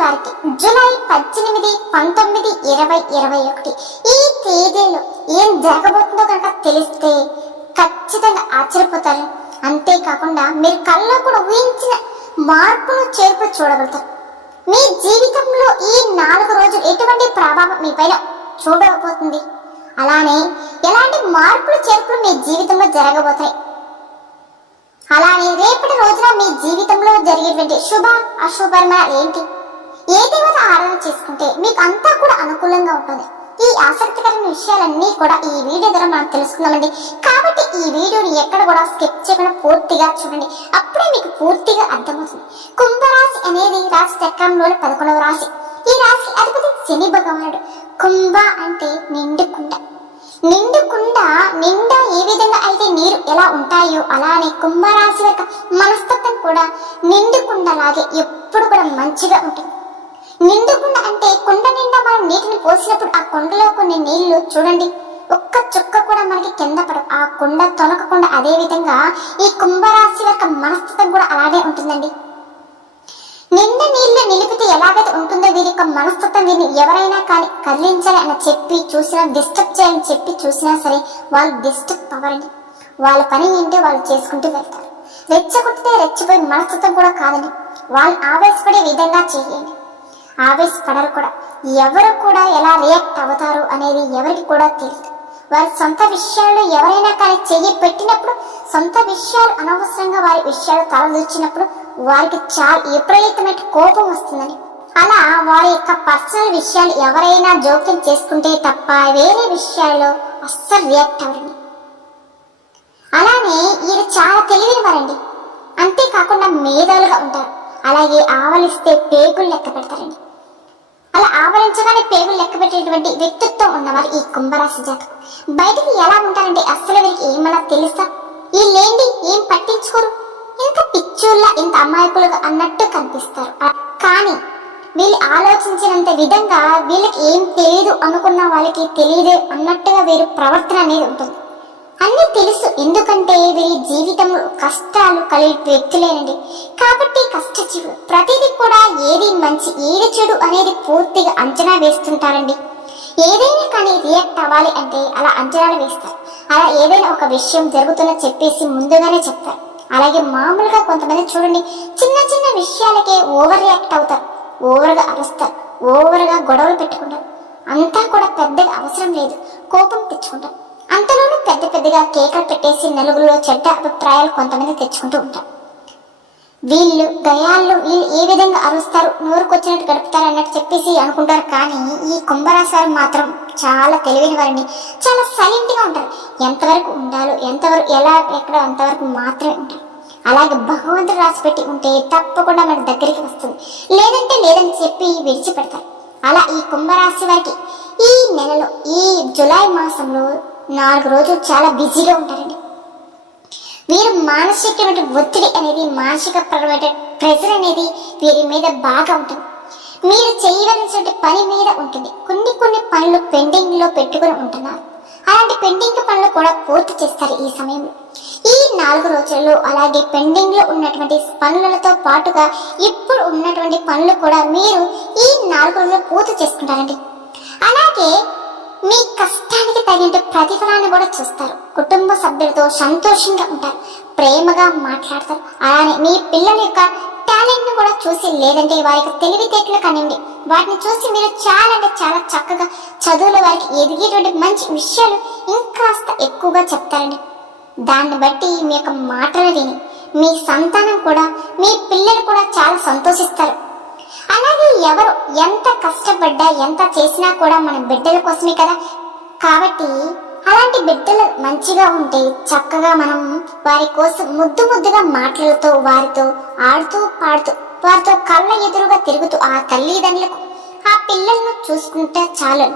వారికి జూలై పద్దెనిమిది పంతొమ్మిది ఇరవై ఇరవై ఒకటి. ఈ తేదీలో ఏం జరగబోతుందో కనుక తెలిస్తే ఖచ్చితంగా ఆశ్చర్యపోతారు. అంతేకాకుండా మీరు కళ్ళలో కూడా ఊహించిన మార్పును చేర్పు చూడగలుగుతారు. మీ జీవితంలో ఈ నాలుగు రోజులు ఎటువంటి ప్రభావం మీ పైన చూడబోతుంది? అలానే ఎలాంటి మార్పులు చేర్పులు మీ జీవితంలో జరగబోతాయి అలానే రేపటి రోజున మీ జీవితంలో జరిగేటువంటి శుభ అశుభర్మ ఏంటి? ఏ దేవత ఆరాధన చేసుకుంటే మీకు అంతా కూడా అనుకూలంగా ఉంటుంది. ఈ ఆసక్తికరమైన విషయాలన్నీ కూడా ఈ వీడియో ద్వారా మనం తెలుసుకుందామండి. కాబట్టి ఈ వీడియోని ఎక్కడ కూడా స్కిప్ చేయకుండా పూర్తిగా చూడండి. అప్పుడే మీకు పూర్తిగా అర్థమవుతుంది. కుంభరాశి అనేది రాశి చక్రంలోని పదకొండవ రాశి. ఈ రాశి అధిపతి శని భగవానుడు. కుంభ అంటే నిండుకుండ. నిండుకుండ నిండా ఏ విధంగా అయితే నీరు ఎలా ఉంటాయో అలానే కుంభరాశి యొక్క మనస్తత్వం కూడా నిండుకుండలాగే ఎప్పుడు కూడా మంచిగా ఉంటుంది. నిండుకుండ అంటే కుండ నిండా మనం నీటిని పోసినప్పుడు ఆ కుండలో కొన్ని నీళ్ళు చూడండి. ఒక్క చుక్క కూడా మనకి కింద పడవు. ఆ కుండ తొలకకుండా అదే విధంగా ఈ కుంభరాశి యొక్క మనస్తత్వం కూడా అలాగే ఉంటుందండి. నిండా నీళ్ళు నిలిపితే ఎలాగైతే ఉంటుందో వీరి యొక్క మనస్తత్వం వీరిని ఎవరైనా కానీ కదిలించాలి అని చెప్పి చూసినా డిస్టర్బ్ చేయాలని చెప్పి చూసినా సరే వాళ్ళు డిస్టర్బ్ అవ్వరండి. వాళ్ళ పని ఏంటో వాళ్ళు చేసుకుంటూ వెళ్తారు. రెచ్చగొట్టితే రెచ్చిపోయి మనస్తత్వం కూడా కాదండి. వాళ్ళు ఆవేశపడే విధంగా చేయండి. ఆవేశపడరు కూడా. ఎవరు కూడా ఎలా రియాక్ట్ అవుతారు అనేది ఎవరికి కూడా తెలియదు వారి సొంత విషయాలు ఎవరైనా కానీ చెయ్యి పెట్టినప్పుడు సొంత విషయాలు అనవసరంగా వారి విషయాలు తలదూచినప్పుడు వారికి చాలా విపరీతమైన కోపం వస్తుందని. అలా వారి యొక్క పర్సనల్ విషయాలు ఎవరైనా జోక్యం చేసుకుంటే తప్ప వేరే విషయాల్లో అస్సలు రియాక్ట్ అవ్వరండి అలానే వీరు చాలా తెలివైన వారండి అంతేకాకుండా మేధావులుగా ఉంటారు. అలాగే ఆవలిస్తే పేగులు లెక్క పెడతారండి. అలా ఆవరించగానే పేగులు లెక్క పెట్టేటువంటి వ్యక్తిత్వం ఉన్నవారు ఈ కుంభరాశి జాతకం. బయటికి ఎలా ఉంటారంటే అస్సలు వీరికి ఏమన్నా తెలుసా? ఈ లేండి ఏం పట్టించుకోరు? ఇంత పిచ్చోళ్ళ ఇంత అమాయకులుగా అన్నట్టు కనిపిస్తారు. కానీ వీళ్ళు ఆలోచించినంత విధంగా వీళ్ళకి ఏం తెలియదు అనుకున్న వాళ్ళకి తెలియదు అన్నట్టుగా వీరు ప్రవర్తన అనేది ఉంటుంది. అన్నీ తెలుసు. ఎందుకంటే వీరి జీవితంలో కష్టాలు కలిగి వ్యక్తులేనండి. కాబట్టి కష్టజీవులు ప్రతిదీ కూడా ఏది మంచి ఏది చెడు అనేది పూర్తిగా అంచనా వేస్తుంటారండి. ఏదైనా కానీ రియాక్ట్ అవ్వాలి అంటే అలా అంచనాలు వేస్తారు. అలా ఏదైనా ఒక విషయం జరుగుతున్న చెప్పేసి ముందుగానే చెప్తారు. అలాగే మామూలుగా కొంతమంది చూడండి చిన్న చిన్న విషయాలకే ఓవర్ రియాక్ట్ అవుతారు. ఓవర్గా అరుస్తారు. ఓవర్గా గొడవలు పెట్టుకుంటారు. అంతా కూడా పెద్దగా అవసరం లేదు. కోపం తెచ్చుకుంటారు. అంతలోనూ పెద్ద పెద్దగా కేకలు పెట్టేసి నలుగురిలో చెడ్డ అభిప్రాయాలు కొంతమంది తెచ్చుకుంటూ ఉంటారు. వీళ్ళు గయాళ్ళు వీళ్ళు ఏ విధంగా అరుస్తారు నోరుకొచ్చినట్టు గడుపుతారు అన్నట్టు చెప్పేసి అనుకుంటారు కానీ ఈ కుంభరాశి మాత్రం చాలా తెలివైన వారిని చాలా సైలెంట్గా ఉంటారు. ఎంతవరకు ఉండాలో ఎంతవరకు ఎలా ఎక్కడ అంతవరకు మాత్రమే ఉంటారు. అలాగే భగవంతుడు రాసి పెట్టి ఉంటే తప్పకుండా మన దగ్గరికి వస్తుంది. లేదంటే లేదని చెప్పి విడిచిపెడతారు. అలా ఈ కుంభరాశి వారికి ఈ నెలలో ఈ జులై మాసంలో నాలుగు రోజులు చాలా బిజీగా ఉంటారండి. వీరు మానసికమైన ఒత్తిడి అనేది మానసిక పరమైన ప్రెజర్ అనేది వీరి మీద బాగా ఉంటుంది. మీరు చేయవలసిన పని మీద ఉంటుంది. కొన్ని కొన్ని పనులు పెండింగ్లో పెట్టుకుని ఉంటున్నారు. అలాంటి పెండింగ్ పనులు కూడా పూర్తి చేస్తారు ఈ సమయంలో. ఈ నాలుగు రోజుల్లో అలాగే పెండింగ్లో ఉన్నటువంటి పనులతో పాటుగా ఇప్పుడు ఉన్నటువంటి పనులు కూడా మీరు ఈ నాలుగు రోజుల్లో పూర్తి చేసుకుంటారండి. అలాగే మీ కష్టానికి తగిన ప్రతిఫలాన్ని కూడా చూస్తారు. కుటుంబ సభ్యులతో సంతోషంగా ఉంటారు. ప్రేమగా మాట్లాడతారు. అలానే మీ పిల్లల యొక్క టాలెంట్ను కూడా చూసి లేదంటే వారి యొక్క తెలివితేటలు కానివ్వండి. వాటిని చూసి మీరు చాలా అంటే చాలా చక్కగా చదువులో వారికి ఎదిగేటువంటి మంచి విషయాలు ఇంకాస్త ఎక్కువగా చెప్తారండి. దాన్ని బట్టి మీ యొక్క మాటలు విని మీ సంతానం కూడా మీ పిల్లలు కూడా చాలా సంతోషిస్తారు. అలాగే ఎవరు ఎంత కష్టపడ్డా ఎంత చేసినా కూడా మన బిడ్డల కోసమే కదా? కాబట్టి అలాంటి బిడ్డలు మంచిగా ఉంటే చక్కగా మనం వారి కోసం ముద్దు ముద్దుగా మాటలతో వారితో ఆడుతూ పాడుతూ వారితో కళ్ళ ఎదురుగా తిరుగుతూ ఆ తల్లిదండ్రులకు ఆ పిల్లలను చూసుకుంటే చాలు.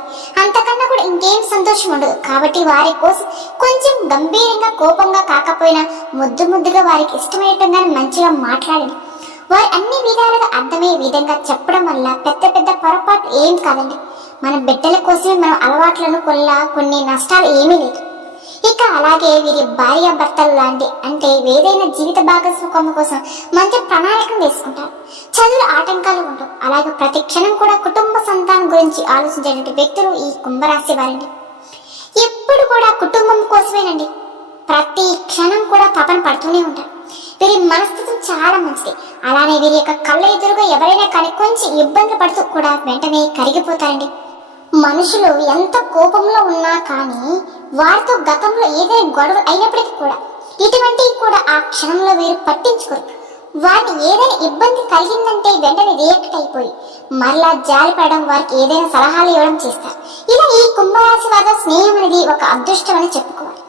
అంతకన్నా కూడా ఇంకేం సంతోషం ఉండదు. కాబట్టి వారి కోసం కొంచెం గంభీరంగా కోపంగా కాకపోయినా ముద్దు ముద్దుగా వారికి ఇష్టమయ్యేటంగా మంచిగా మాట్లాడండి. వారి అన్ని విధాలుగా అర్థమయ్యే విధంగా చెప్పడం వల్ల పెద్ద పెద్ద పొరపాటు ఏం కాదండి. మన బిడ్డల కోసమే మనం అలవాట్లను కొల్ల కొన్ని నష్టాలు ఏమీ లేదు. ఇక అలాగే వీరి భార్య భర్తలు లాంటి అంటే ఏదైనా జీవిత భాగస్వామ్యం కోసం మంచి ప్రణాళికను వేసుకుంటారు. చదువులు ఆటంకాలు ఉండవు. అలాగే ప్రతి క్షణం కూడా కుటుంబ సంతానం గురించి ఆలోచించేటువంటి వ్యక్తులు ఈ కుంభరాశి వారండి. ఎప్పుడు కూడా కుటుంబం కోసమేనండి. ప్రతి క్షణం కూడా తపన పడుతూనే ఉంటారు. వీరి మనస్థితి చాలా మంచిది. అలానే వీరి యొక్క కళ్ళ ఎదురుగా ఎవరైనా కానీ కొంచెం ఇబ్బంది పడుతూ కూడా వెంటనే కరిగిపోతారండి. మనుషులు ఎంత కోపంలో ఉన్నా కానీ వారితో గతంలో ఏదైనా గొడవ అయినప్పటికీ కూడా ఇటువంటివి కూడా ఆ క్షణంలో వీరు పట్టించుకోరు. వారికి ఏదైనా ఇబ్బంది కలిగిందంటే వెంటనే రియాక్ట్ అయిపోయి మరలా జారిపడడం వారికి ఏదైనా సలహాలు ఇవ్వడం చేస్తారు. ఇలా ఈ కుంభరాశి వారి స్నేహం అనేది ఒక అదృష్టం అని చెప్పుకోవాలి.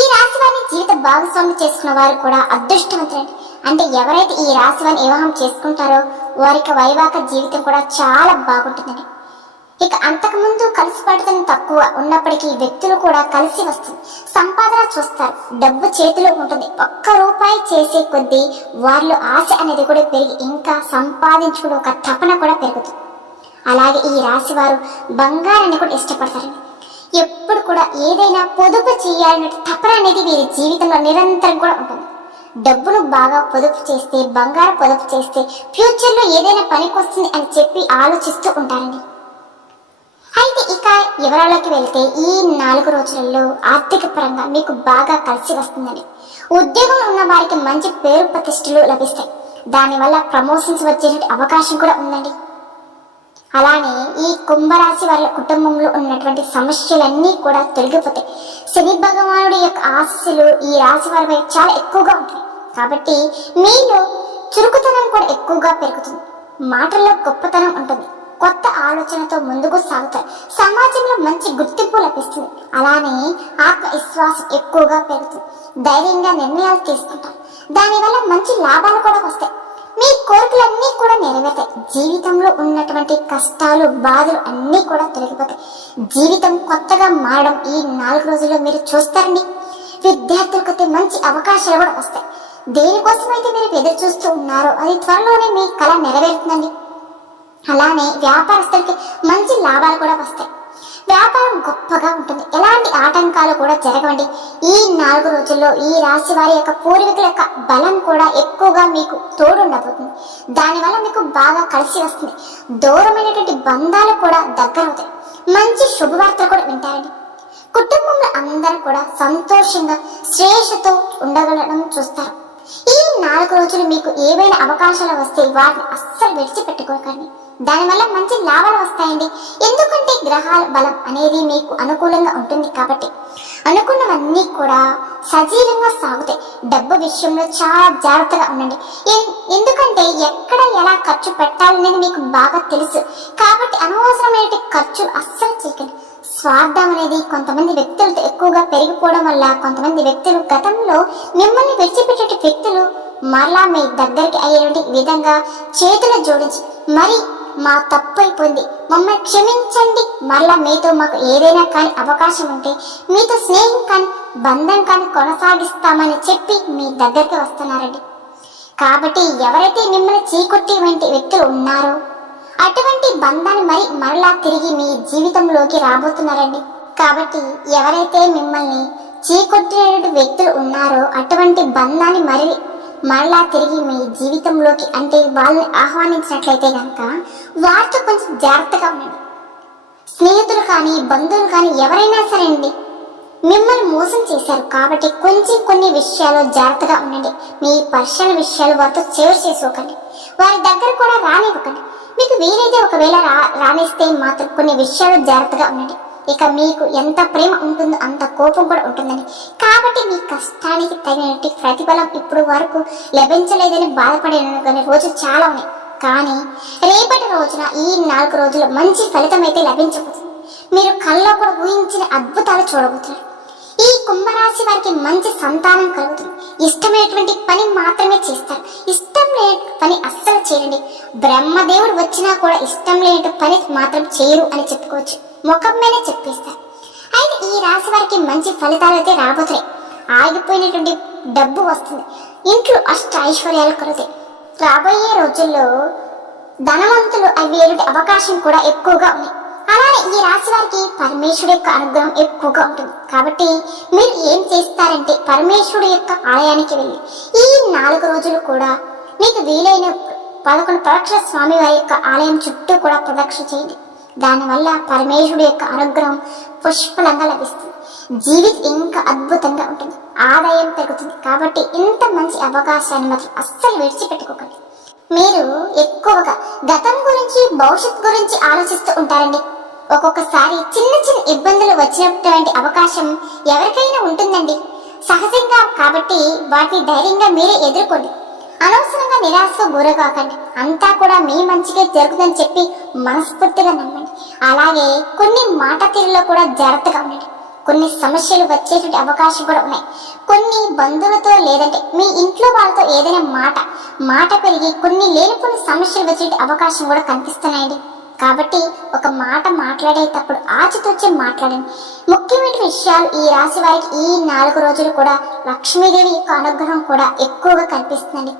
ఈ రాశి వారిని జీవిత భాగస్వామి చేసుకున్న వారు కూడా అదృష్టవంతులండి. అంటే ఎవరైతే ఈ రాశి వారిని వివాహం చేసుకుంటారో వారికి వైవాహిక జీవితం కూడా చాలా బాగుంటుందండి ఇక అంతకుముందు కలిసి పడటం తక్కువ ఉన్నప్పటికీ వ్యక్తులు కూడా కలిసి వస్తుంది. సంపాదన చూస్తారు. డబ్బు చేతిలో ఉంటుంది. ఒక్క రూపాయి చేసే కొద్దీ వాళ్ళు ఆశ అనేది కూడా పెరిగి ఇంకా సంపాదించుకునే ఒక తపన కూడా పెరుగుతుంది. అలాగే ఈ రాశి వారు బంగారాన్ని కూడా ఇష్టపడతారండి. ఎప్పుడు కూడా ఏదైనా పొదుపు చేయాలనే తపన అనేది వీరి జీవితంలో నిరంతరం కూడా ఉంటుంది. డబ్బును బాగా పొదుపు చేస్తే బంగారం పొదుపు చేస్తే ఫ్యూచర్లో ఏదైనా పనికొస్తుంది అని చెప్పి ఆలోచిస్తూ ఉంటారండి. అయితే ఇక వివరాల్లోకి వెళ్తే ఈ నాలుగు రోజులలో ఆర్థిక పరంగా మీకు బాగా కలిసి వస్తుందండి. ఉద్యోగం ఉన్న వారికి మంచి పేరు ప్రతిష్టలు లభిస్తాయి. దానివల్ల ప్రమోషన్స్ వచ్చే అవకాశం కూడా ఉందండి. అలానే ఈ కుంభరాశి వాళ్ళ కుటుంబంలో ఉన్నటువంటి సమస్యలన్నీ కూడా తొలగిపోతాయి. శని భగవానుడి యొక్క ఆశస్సులు ఈ రాశి వారిపై చాలా ఎక్కువగా ఉంటాయి. కాబట్టి మీలో చురుకుతనం కూడా ఎక్కువగా పెరుగుతుంది. మాటల్లో గొప్పతనం ఉంటుంది. కొత్త ఆలోచనతో ముందుకు సాగుతారు. సమాజంలో మంచి గుర్తింపు లభిస్తుంది. అలానే ఆత్మవిశ్వాసం ఎక్కువగా పెరుగుతుంది. ధైర్యంగా నిర్ణయాలు తీసుకుంటారు. దానివల్ల మంచి లాభాలు కూడా వస్తాయి. మీ కోరికలన్నీ కూడా నెరవేరుతాయి. జీవితంలో ఉన్నటువంటి కష్టాలు బాధలు అన్నీ కూడా తొలగిపోతాయి. జీవితం కొత్తగా మారడం ఈ నాలుగు రోజుల్లో మీరు చూస్తారండి. విద్యార్థులకైతే మంచి అవకాశాలు కూడా వస్తాయి. దేనికోసమైతే మీరు ఎదురు చూస్తూ ఉన్నారో అది త్వరలోనే మీ కళ నెరవేరుతుందండి. అలానే వ్యాపారస్తులకి మంచి లాభాలు కూడా వస్తాయి. వ్యాపారం గొప్పగా ఉంటుంది. ఎలాంటి ఆటంకాలు కూడా జరగవండి. ఈ నాలుగు రోజుల్లో ఈ రాశి వారి యొక్క పూర్వీకుల యొక్క బలం కూడా ఎక్కువగా మీకు తోడుండబోతుంది. దానివల్ల మీకు బాగా కలిసి వస్తుంది. దూరమైనటువంటి బంధాలు కూడా దగ్గర అవుతాయి. మంచి శుభవార్తలు కూడా వింటారండి. కుటుంబంలో అందరూ కూడా సంతోషంగా శ్రేషతో ఉండగలడం చూస్తారు. నాలుగు రోజులు మీకు ఏవైనా అవకాశాలు వస్తే వాటిని అస్సలు విడిచిపెట్టుకోకండి. దానివల్ల మంచి లాభాలు వస్తాయండి. ఎందుకంటే గ్రహాల బలం అనేది మీకు అనుకూలంగా ఉంటుంది కాబట్టి. అనుకున్నవన్నీ కూడా సజీవంగా సాగుతాయి. డబ్బు విషయంలో చాలా జాగ్రత్తగా ఉండండి. ఎందుకంటే ఎక్కడ ఎలా ఖర్చు పెట్టాలనేది మీకు బాగా తెలుసు. కాబట్టి అనవసరమైన ఖర్చులు అస్సలు చేయకండి. స్వార్థం అనేది కొంతమంది వ్యక్తులతో ఎక్కువగా పెరిగిపోవడం వల్ల కొంతమంది వ్యక్తులు గతంలో మిమ్మల్ని విడిచిపెట్టే వ్యక్తులు మరలా మీ దగ్గరికి అయ్యేటువంటి విధంగా చేతులు జోడించి మరి మా తప్పు అయిపోయింది మమ్మల్ని క్షమించండి. మరలా మీతో మాకు ఏదైనా కానీ అవకాశం ఉంటే మీతో స్నేహం కానీ బంధం కానీ కొనసాగిస్తామని చెప్పి మీ దగ్గరికి వస్తున్నారండి. కాబట్టి ఎవరైతే మిమ్మల్ని చీకొట్టి వంటి వ్యక్తులు ఉన్నారో అటువంటి బంధాన్ని మరి మరలా తిరిగి మీ జీవితంలోకి రాబోతున్నారండి. కాబట్టి ఎవరైతే మిమ్మల్ని చీకొట్టినటువంటి వ్యక్తులు ఉన్నారో అటువంటి బంధాన్ని మరి మరలా తిరిగి మీ జీవితంలోకి అంటే వాళ్ళని ఆహ్వానించినట్లయితే కనుక వారితో కొంచెం జాగ్రత్తగా ఉండండి. స్నేహితులు కానీ బంధువులు కానీ ఎవరైనా సరే అండి మిమ్మల్ని మోసం చేశారు కాబట్టి కొంచెం కొన్ని విషయాలు జాగ్రత్తగా ఉండండి. మీ పర్సనల్ విషయాలు వారితో షేర్ చేసుకోకండి. వారి దగ్గర కూడా రానివ్వకండి. మీకు వీలైతే ఒకవేళ రా రానిస్తే మాత్రం కొన్ని విషయాలు జాగ్రత్తగా ఉండండి. ఇక మీకు ఎంత ప్రేమ ఉంటుందో అంత కోపం కూడా ఉంటుందని. కాబట్టి మీ కష్టానికి తగినట్టు ప్రతిఫలం ఇప్పుడు వరకు లభించలేదని బాధపడే రోజులు చాలా ఉన్నాయి. కానీ రేపటి రోజున ఈ నాలుగు రోజులు మంచి ఫలితం అయితే లభించబోతుంది. మీరు కళ్ళలో కూడా ఊహించిన అద్భుతాలు చూడబోతున్నారు. ఈ కుంభరాశి వారికి మంచి సంతానం కలుగుతుంది. ఇష్టమైనటువంటి పని మాత్రమే చేస్తారు. ఇష్టం లేని పని అస్సలు చేయండి బ్రహ్మదేవుడు వచ్చినా కూడా ఇష్టం లేని పని మాత్రం చేయరు అని చెప్పుకోవచ్చు. ముఖం మీదే చెప్పేస్తారు అయితే ఈ రాశి వారికి మంచి ఫలితాలు అయితే రాబోతున్నాయి. ఆగిపోయినటువంటి డబ్బు వస్తుంది. ఇంట్లో అష్ట ఐశ్వర్యాలు కలుగుతాయి రాబోయే రోజుల్లో ధనవంతులు అయ్యేటువంటి అవకాశం కూడా ఎక్కువగా ఉంది. అలానే ఈ రాశి వారికి పరమేశ్వరుడు యొక్క అనుగ్రహం ఎక్కువగా ఉంటుంది. కాబట్టి మీరు ఏం చేస్తారంటే పరమేశ్వరుడు యొక్క ఆలయానికి వెళ్ళి ఈ నాలుగు రోజులు కూడా మీకు వీలైన పదకొండు ప్రదక్షిణ స్వామి వారి యొక్క ఆలయం చుట్టూ కూడా ప్రదక్షిణ చేయండి. దానివల్ల పరమేశ్వరుడు యొక్క అనుగ్రహం పుష్పలంగా లభిస్తుంది. జీవితం ఇంకా అద్భుతంగా ఉంటుంది. ఆదాయం పెరుగుతుంది. కాబట్టి ఇంత మంచి అవకాశాన్ని మాత్రం అస్సలు విడిచిపెట్టుకోకండి. మీరు ఎక్కువగా గతం గురించి భవిష్యత్ గురించి ఆలోచిస్తూ ఉంటారండి. ఒక్కొక్కసారి చిన్న చిన్న ఇబ్బందులు వచ్చినటువంటి అవకాశం ఎవరికైనా ఉంటుందండి. సహజంగా కాబట్టి వాటిని ధైర్యంగా మీరే ఎదుర్కోండి. అనవసరంగా నిరాశకు గురకాకండి. అంతా కూడా మీ మంచిగా జరుగుతుందని చెప్పి మనస్ఫూర్తిగా నమ్మండి. అలాగే కొన్ని మాట తీరులో కూడా జాగ్రత్తగా ఉండండి. కొన్ని సమస్యలు వచ్చేటువంటి అవకాశం కూడా ఉన్నాయి. కొన్ని బంధువులతో లేదంటే మీ ఇంట్లో వాళ్ళతో ఏదైనా మాట మాట పెరిగి కొన్ని లేనిపోని సమస్యలు వచ్చే అవకాశం కూడా కనిపిస్తున్నాయండి. కాబట్టి ఒక మాట మాట్లాడేటప్పుడు ఆచితూచి మాట్లాడండి. ముఖ్యమైన విషయాలు ఈ రాశి వారికి ఈ నాలుగు రోజులు కూడా లక్ష్మీదేవి యొక్క అనుగ్రహం కూడా ఎక్కువగా కనిపిస్తుందండి.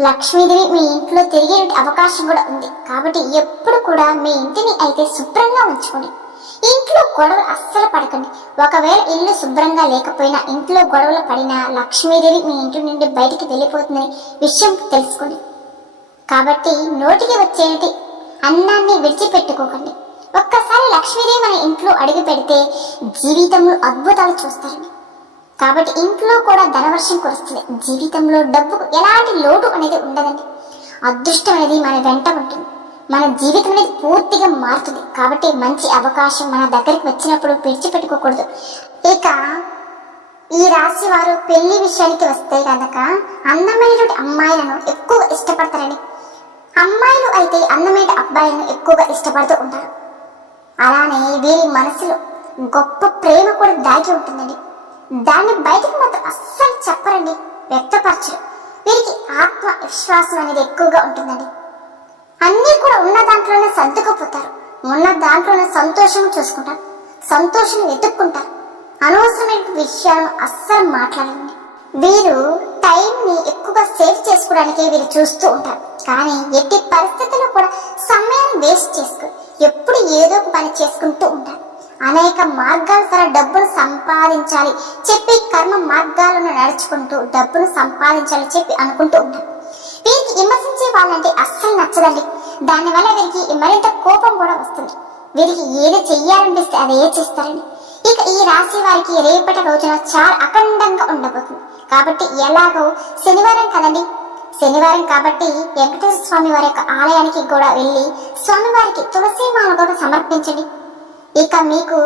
లక్ష్మీదేవి మీ ఇంట్లో తిరిగే అవకాశం కూడా ఉంది. కాబట్టి ఎప్పుడు కూడా మీ ఇంటిని అయితే శుభ్రంగా ఉంచుకోండి. ఇంట్లో గొడవలు అస్సలు పడకండి. ఒకవేళ ఇల్లు శుభ్రంగా లేకపోయినా ఇంట్లో గొడవలు పడినా లక్ష్మీదేవి మీ ఇంటి నుండి బయటికి వెళ్ళిపోతుందని విషయం తెలుసుకోండి. కాబట్టి నోటికి వచ్చేటి అన్నాన్ని విడిచిపెట్టుకోకండి. ఒక్కసారి లక్ష్మీదేవి మన ఇంట్లో అడుగు పెడితే జీవితంలో అద్భుతాలు చూస్తారండి. కాబట్టి ఇంట్లో కూడా ధనవర్షం కురుస్తుంది. జీవితంలో డబ్బుకు ఎలాంటి లోటు అనేది ఉండదండి. అదృష్టం అనేది మన వెంట ఉంటుంది. మన జీవితం అనేది పూర్తిగా మారుతుంది. కాబట్టి మంచి అవకాశం మన దగ్గరికి వచ్చినప్పుడు విడిచిపెట్టుకోకూడదు. ఇక ఈ రాశి వారు పెళ్ళి విషయానికి వస్తే కనుక అందమైనటువంటి అమ్మాయిలను ఎక్కువగా ఇష్టపడతారండి. అమ్మాయిలు అయితే అందమైన అబ్బాయిలను ఎక్కువగా ఇష్టపడుతూ ఉంటారు. అలానే వీరి మనసులో గొప్ప ప్రేమ కూడా దాగి ఉంటుందండి. దాన్ని బయటకు మాత్రం అస్సలు చెప్పరండి. వ్యక్తపరచరు. వీరికి ఆత్మవిశ్వాసం అనేది ఎక్కువగా ఉంటుందండి. అన్నీ కూడా ఉన్న దాంట్లోనే సర్దుకుపోతారు. ఉన్న దాంట్లోనే సంతోషం చూసుకుంటారు. సంతోషం వెతుక్కుంటారు అనవసరమైన విషయాలను అస్సలు మాట్లాడండి వీరు టైంని ఎక్కువగా సేవ్ చేసుకోవడానికి వీరు చూస్తూ ఉంటారు. కానీ ఎట్టి పరిస్థితుల్లో కూడా సమయాన్ని వేస్ట్ చేసుకో ఎప్పుడు ఏదో ఒక పని చేసుకుంటూ ఉంటారు. అనేక మార్గాల ద్వారా డబ్బును సంపాదించాలి చెప్పి కర్మ మార్గాలను నడుచుకుంటూ డబ్బును సంపాదించాలి చెప్పి అనుకుంటూ ఉంటారు వీరికి విమర్శించే వాళ్ళంటే అస్సలు నచ్చదండి. దానివల్ల వీరికి మరింత కోపం కూడా వస్తుంది. వీరికి ఏది చెయ్యాలనిపిస్తే అదే చేస్తారండి. ఇక ఈ రాశి వారికి రేపటి రోజున చాలా అఖండంగా ఉండబోతుంది. కాబట్టి ఎలాగో శనివారం కదండి. శనివారం కాబట్టి వెంకటేశ్వర స్వామి వారి యొక్క ఆలయానికి కూడా వెళ్ళి స్వామివారికి తులసి మాల కూడా సమర్పించండి. ఇక మీకు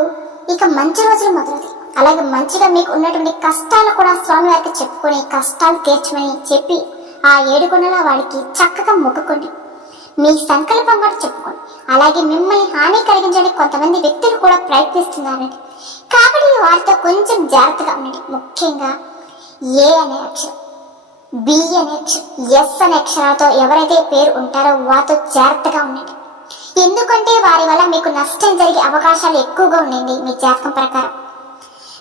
ఇక మంచి రోజులు మొదలవుతాయి. అలాగే మంచిగా మీకు ఉన్నటువంటి కష్టాలు కూడా స్వామివారికి చెప్పుకొని కష్టాలు తీర్చమని చెప్పి ఆ ఏడుకొండల వాడికి చక్కగా మొక్కుకోండి. మీ సంకల్పం కూడా చెప్పుకోండి. అలాగే మిమ్మల్ని హాని కలిగించడానికి కొంతమంది వ్యక్తులు కూడా ప్రయత్నిస్తున్నారండి కాబట్టి వారితో కొంచెం జాగ్రత్తగా ఉండండి. ముఖ్యంగా ఏ అనే అక్షరం బి అనే అక్షరం ఎస్ అనే అక్షరాలతో ఎవరైతే పేరు ఉంటారో వారితో జాగ్రత్తగా ఉండండి. ఎందుకంటే వారి వల్ల మీకు నష్టం జరిగే అవకాశాలు ఎక్కువగా ఉండండి మీ జాతకం ప్రకారం.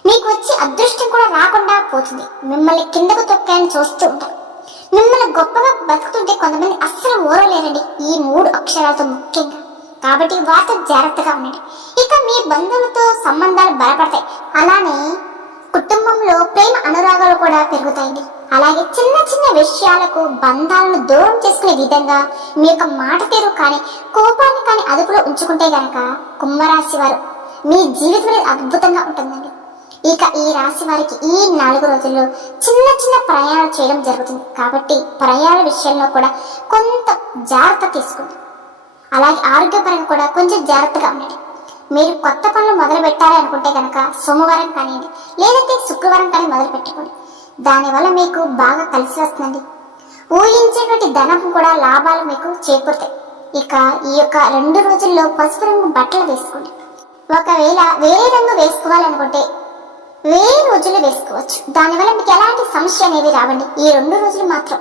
మీకు వచ్చి అదృష్టం కూడా రాకుండా పోతుంది. మిమ్మల్ని కిందకు తొక్కాయని చూస్తూ ఉంటారు. మిమ్మల్ని గొప్పగా బతుకుతుంటే కొంతమంది అస్సలు ఓరలేరండి. ఈ మూడు అక్షరాలతో ముఖ్యంగా. కాబట్టి వారితో జాగ్రత్తగా ఉండండి. ఇక మీ బంధువులతో సంబంధాలు బలపడతాయి. అలానే కుటుంబంలో ప్రేమ అనురాగాలు కూడా పెరుగుతాయండి. అలాగే చిన్న చిన్న విషయాలకు బంధాలను దూరం చేసుకునే విధంగా మీ యొక్క మాట తీరు కానీ కోపాన్ని కానీ అదుపులో ఉంచుకుంటే గనక కుంభరాశి వారు మీ జీవితం అనేది అద్భుతంగా ఉంటుందండి. ఇక ఈ రాశి వారికి ఈ నాలుగు రోజుల్లో చిన్న చిన్న ప్రయాణాలు చేయడం జరుగుతుంది. కాబట్టి ప్రయాణ విషయంలో కూడా కొంత జాగ్రత్త తీసుకోండి. అలాగే ఆరోగ్యపరంగా కూడా కొంచెం జాగ్రత్తగా ఉండండి. మీరు కొత్త పనులు మొదలు పెట్టాలి అనుకుంటే కనుక సోమవారం కానివ్వండి లేదంటే శుక్రవారం కానీ మొదలు పెట్టుకోండి దానివల్ల మీకు బాగా కలిసి వస్తుంది ఊహించేటువంటి ధనం కూడా లాభాలు మీకు చేకూరుతాయి. ఇక ఈ యొక్క రెండు రోజుల్లో పసుపు రంగు బట్టలు వేసుకోండి. ఒకవేళ వేరే రంగు వేసుకోవాలనుకుంటే వేరే రోజులు వేసుకోవచ్చు. దానివల్ల మీకు ఎలాంటి సమస్య అనేవి రావండి. ఈ రెండు రోజులు మాత్రం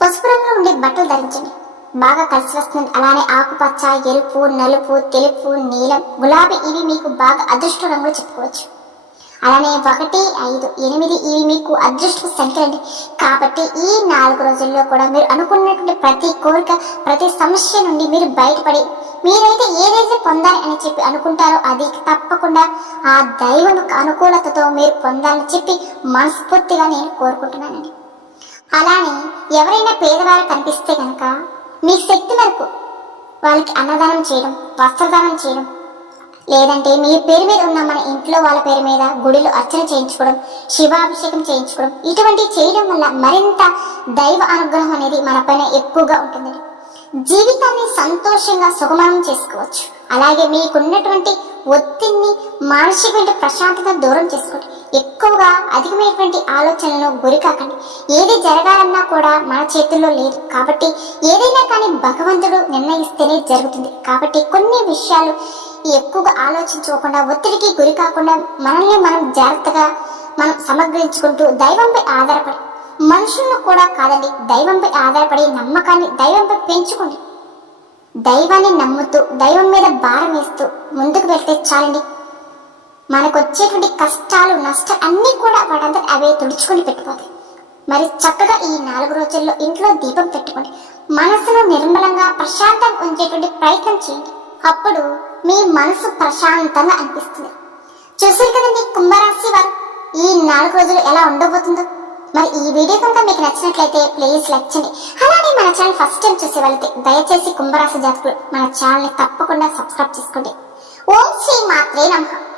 పసుపు రంగులో ఉండే బట్టలు ధరించండి. బాగా కలిసి వస్తుంది అలానే ఆకుపచ్చ ఎరుపు నలుపు తెలుపు నీలం గులాబీ ఇవి మీకు బాగా అదృష్ట రంగులు చెప్పుకోవచ్చు. అలానే ఒకటి ఐదు ఎనిమిది ఇవి మీకు అదృష్ట సంఖ్యలండి కాబట్టి ఈ నాలుగు రోజుల్లో కూడా మీరు అనుకున్నటువంటి ప్రతి కోరిక ప్రతి సమస్య నుండి మీరు బయటపడి మీరైతే ఏదైతే పొందాలి అని చెప్పి అనుకుంటారో అది తప్పకుండా ఆ దైవం అనుకూలతతో మీరు పొందాలని చెప్పి మనస్ఫూర్తిగా నేను కోరుకుంటున్నానండి. అలానే ఎవరైనా పేదవారు కనిపిస్తే కనుక మీ శక్తి మేరకు వాళ్ళకి అన్నదానం చేయడం వస్త్రదానం చేయడం లేదంటే మీ పేరు మీద ఉన్న మన ఇంట్లో వాళ్ళ పేరు మీద గుడిలో అర్చన చేయించుకోవడం శివాభిషేకం చేయించుకోవడం ఇటువంటి చేయడం వల్ల మరింత దైవ అనుగ్రహం అనేది మనపైన ఎక్కువగా ఉంటుందండి. జీవితాన్ని సంతోషంగా సుగమనం చేసుకోవచ్చు. అలాగే మీకున్నటువంటి ఒత్తిడిని మానసికమైన ప్రశాంతత దూరం చేసుకోండి. ఎక్కువగా అధికమైనటువంటి ఆలోచనలను గురికాకండి ఏది జరగాలన్నా కూడా మన చేతుల్లో లేదు. కాబట్టి ఏదైనా కానీ భగవంతుడు నిర్ణయిస్తేనే జరుగుతుంది. కాబట్టి కొన్ని విషయాలు ఎక్కువగా ఆలోచించుకోకుండా ఒత్తిడికి గురి కాకుండా మనల్ని మనం జాగ్రత్తగా మనం సమగ్రించుకుంటూ దైవంపై ఆధారపడి మనుషులను కూడా కాదండి దైవంపై ఆధారపడి నమ్మకాన్ని దైవంపై పెంచుకోండి. దైవాన్ని నమ్ముతూ దైవం మీద భారం వేస్తూ ముందుకు వెళ్తే చాలండి. మనకు వచ్చేటువంటి కష్టాలు నష్టం అన్నీ కూడా వాటంతా అవే తుడుచుకొని పెట్టుకోతాయి మరి చక్కగా ఈ నాలుగు రోజుల్లో ఇంట్లో దీపం పెట్టుకోండి. మనసును నిర్మలంగా ప్రశాంతంగా ఉంచేటువంటి ప్రయత్నం చేయండి. అప్పుడు మీ మనసు ప్రశాంతంగా అనిపిస్తుంది. చూసారు కదండి కుంభరాశి వారు? ఈ నాలుగు రోజులు ఎలా ఉండబోతుందో? మరి ఈ వీడియో కనుక మీకు నచ్చినట్లయితే ప్లీజ్ లైక్ చేయండి. అలాగే మన ఛానల్ ఫస్ట్ టైం చూసే వాళ్ళైతే దయచేసి కుంభరాశి జాతకులు మన ఛానల్ని తప్పకుండా సబ్స్క్రైబ్ చేసుకోండి. ఓం శ్రీ మాత్రే నమః.